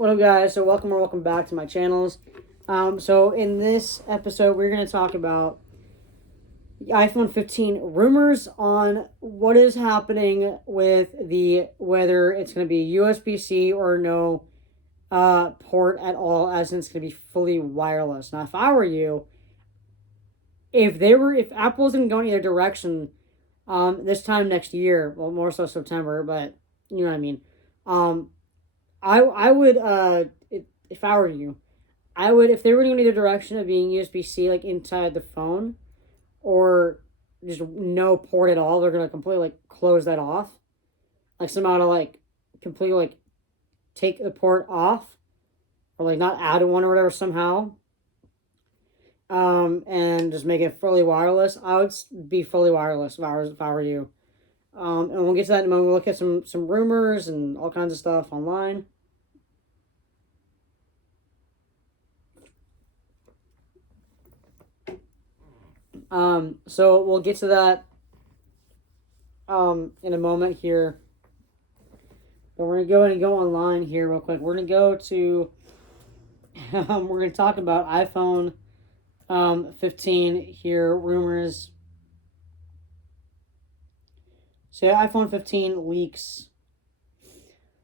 What up, guys? So welcome back to my channels. So in this episode, we're going to talk about the iPhone 15 rumors on what is happening with whether it's going to be USB-C or no port at all, as in it's going to be fully wireless. Now, if I were you, if Apple isn't going either direction, this time next year, well, more so September, but you know what I mean. Um, I would if I were you, I would, if they were going either direction of being USB C like inside the phone, or just no port at all, they're gonna completely like close that off, like somehow to like completely like take the port off, or like not add one or whatever somehow. And just make it fully wireless. I would be fully wireless if I were you. And we'll get to that in a moment. We'll look at some rumors and all kinds of stuff online. So we'll get to that in a moment here. But we're gonna go online here real quick. We're gonna go to we're gonna talk about iPhone 15 here, rumors. So yeah, iPhone 15 leaks.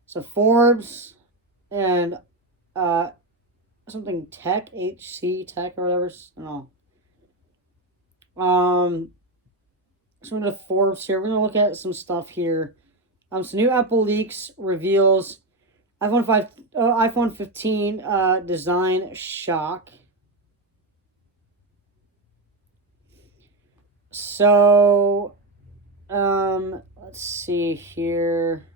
So Forbes and something Tech, HC Tech or whatever. I don't know. So we're going to Forbes here. We're going to look at some stuff here. So new Apple leaks reveals iPhone 15 design shock. So, let's see here.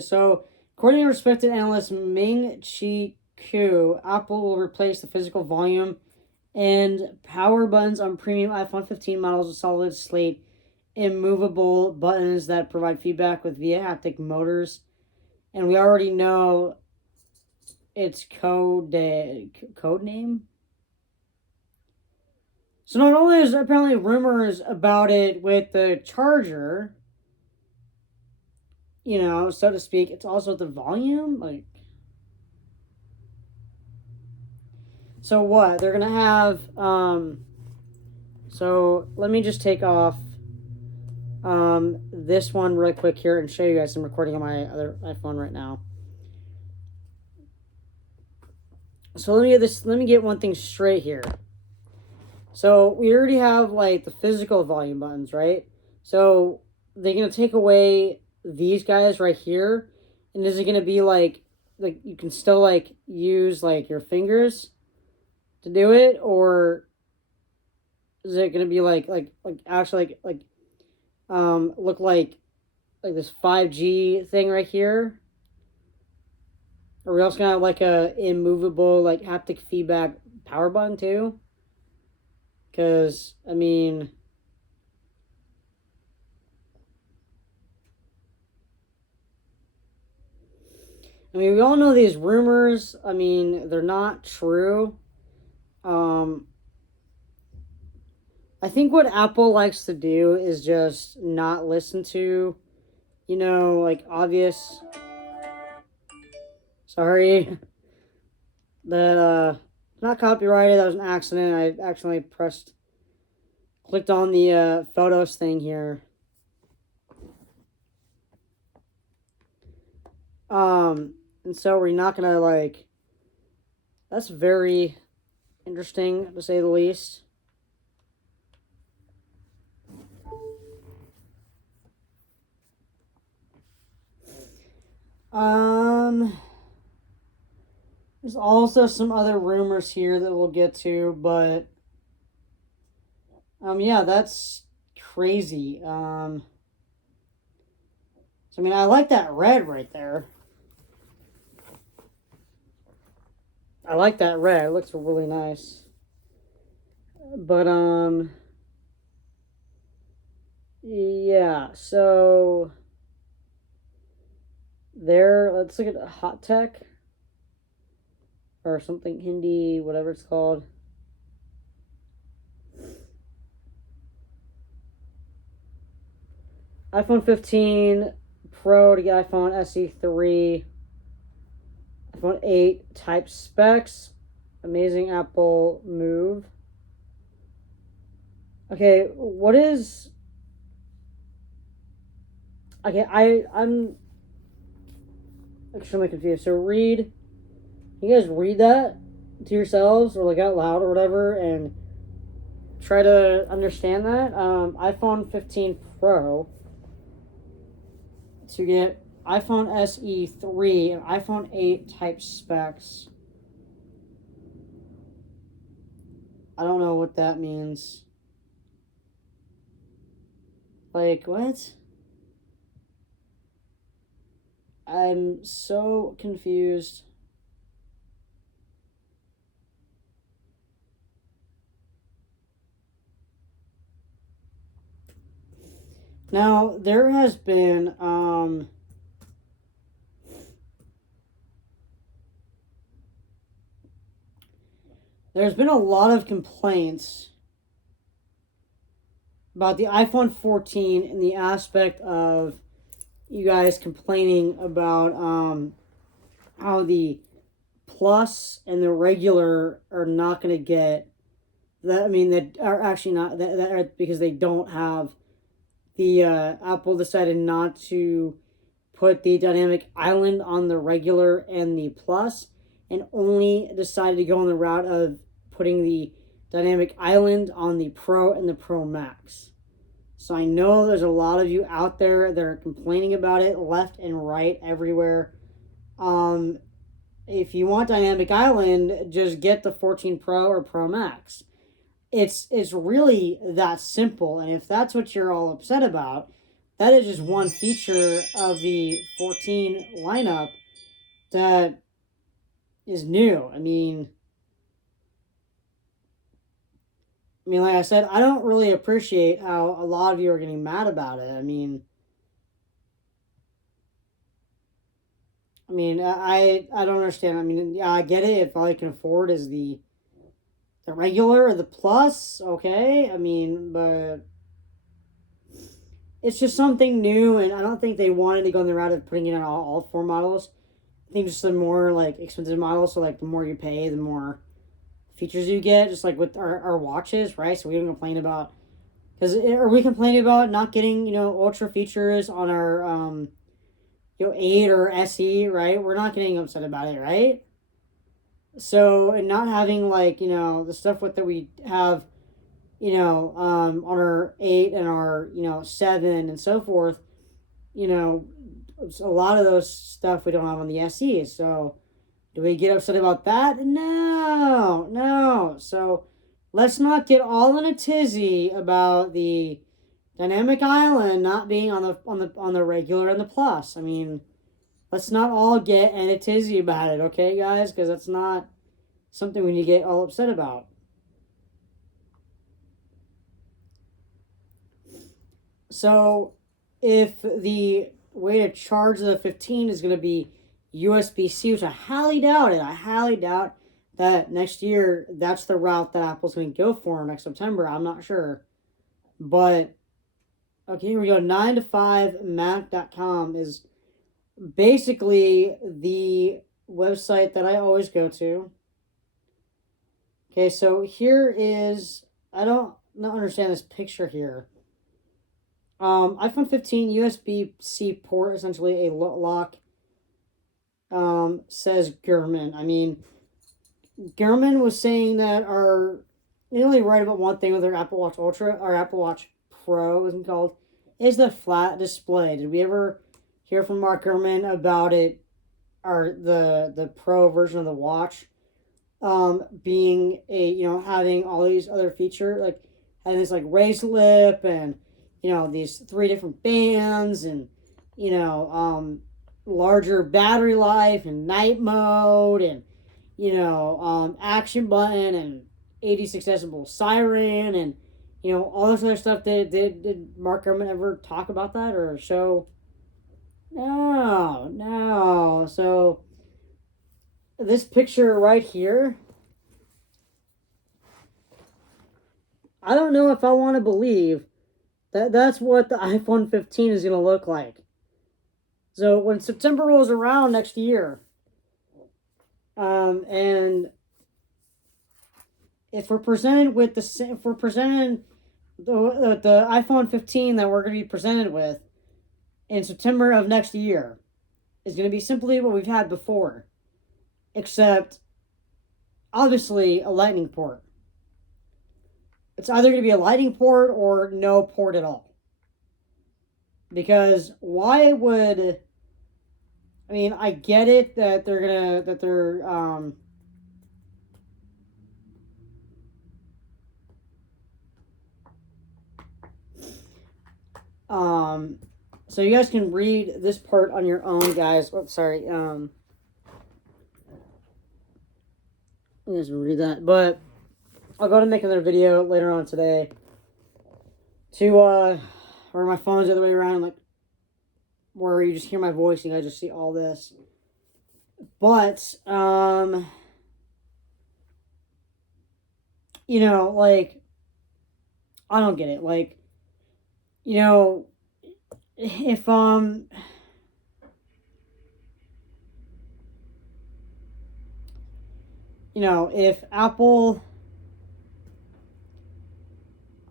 So according to respected analyst Ming Chi Kuo, Apple will replace the physical volume and power buttons on premium iPhone 15 models with solid slate immovable buttons that provide feedback with via haptic motors. And we already know its code name. So not only is there apparently rumors about it with the charger, so to speak, it's also the volume. Like, so what? They're gonna have so let me just take off this one really quick here and show you guys. I'm recording on my other iPhone right now. So let me get one thing straight here. So we already have like the physical volume buttons, right? So they're gonna take away these guys right here, and is it gonna be like you can still like use like your fingers to do it, or is it gonna be like actually look like this 5G thing right here? Are we also gonna have like a immovable like haptic feedback power button too? Because we all know these rumors. They're not true. I think what Apple likes to do is just not listen to, like obvious. Sorry. That, not copyrighted. That was an accident. I accidentally clicked on the photos thing here. And so we're not gonna like. That's very interesting to say the least. There's also some other rumors here that we'll get to, but yeah, that's crazy. So I like that red right there. I like that red. It looks really nice. But yeah. So there. Let's look at Hot Tech or something Hindi, whatever it's called. iPhone 15 Pro to get iPhone SE 3, iPhone 8 type specs, amazing Apple move. Okay, what is... Okay, I'm extremely confused. So read... You guys read that to yourselves or like out loud or whatever and try to understand that. iPhone 15 Pro to get iPhone SE 3 and iPhone 8 type specs. I don't know what that means. Like, what? I'm so confused. Now, there has been, there's been a lot of complaints about the iPhone 14 in the aspect of you guys complaining about how the Plus and the regular are not going to get that. I mean, that are actually not that are because they don't have the Apple decided not to put the dynamic island on the regular and the Plus, and only decided to go on the route of putting the dynamic island on the Pro and the Pro Max. So I know there's a lot of you out there that are complaining about it left and right everywhere. If you want dynamic island, just get the 14 Pro or Pro Max. It's really that simple, and if that's what you're all upset about, that is just one feature of the 14 lineup that is new. Like I said, I don't really appreciate how a lot of you are getting mad about it. I don't understand. Yeah, I get it. If all you can afford is the regular or the Plus, okay. But it's just something new, and I don't think they wanted to go on the route of putting it on all four models. I think just the more like expensive models, so like the more you pay, the more features you get, just like with our watches, right? So we don't complain about, because are we complaining about not getting ultra features on our 8 or SE, right? We're not getting upset about it, right? So, and not having like the stuff that we have on our 8 and our 7 and so forth, a lot of those stuff we don't have on the SE. So do we get upset about that? No. So let's not get all in a tizzy about the dynamic island not being on the regular and the Plus. Let's not all get in a tizzy about it, okay, guys? Because that's not something we need to get all upset about. So if the way to charge the 15 is going to be USB-C, which I highly doubt that next year that's the route that Apple's going to go for next September. I'm not sure. But, okay, here we go. 9to5mac.com is basically the website that I always go to. Okay, so here is, I don't understand this picture here. iPhone 15 USB-C port, essentially a lock, says Gurman. Gurman was saying that they only write about one thing with their Apple Watch Ultra, or Apple Watch Pro, isn't called, is the flat display. Did we ever hear from Mark Gurman about it, or the Pro version of the watch, being having all these other features, like having this like raised lip and these 3 different bands and larger battery life and night mode and action button and 86 decibel siren and all this other stuff. Did Mark Gurman ever talk about that or show? No. So this picture right here, I don't know if I want to believe That's what the iPhone 15 is going to look like. So when September rolls around next year, and if we're presented with if we're presented the iPhone 15 that we're going to be presented with in September of next year is going to be simply what we've had before, except obviously a lightning port. It's either going to be a lightning port or no port at all. Because why would, I mean, I get it that so you guys can read this part on your own, guys. Oops, sorry. You guys can read that, but I'll go to make another video later on today to where my phone's the other way around, like where you just hear my voice and you guys just see all this. But you know, like, I don't get it. Like, you know, if you know, if Apple,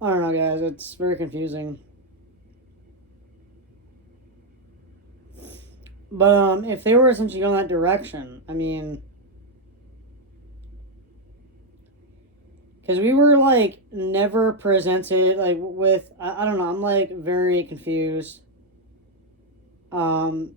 I don't know, guys, it's very confusing. But if they were essentially going that direction, I mean, because we were like never presented like with, I don't know, I'm like very confused. Um,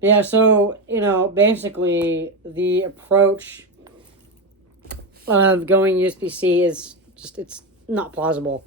yeah, so, you know, basically the approach of going USB-C is just, it's not plausible.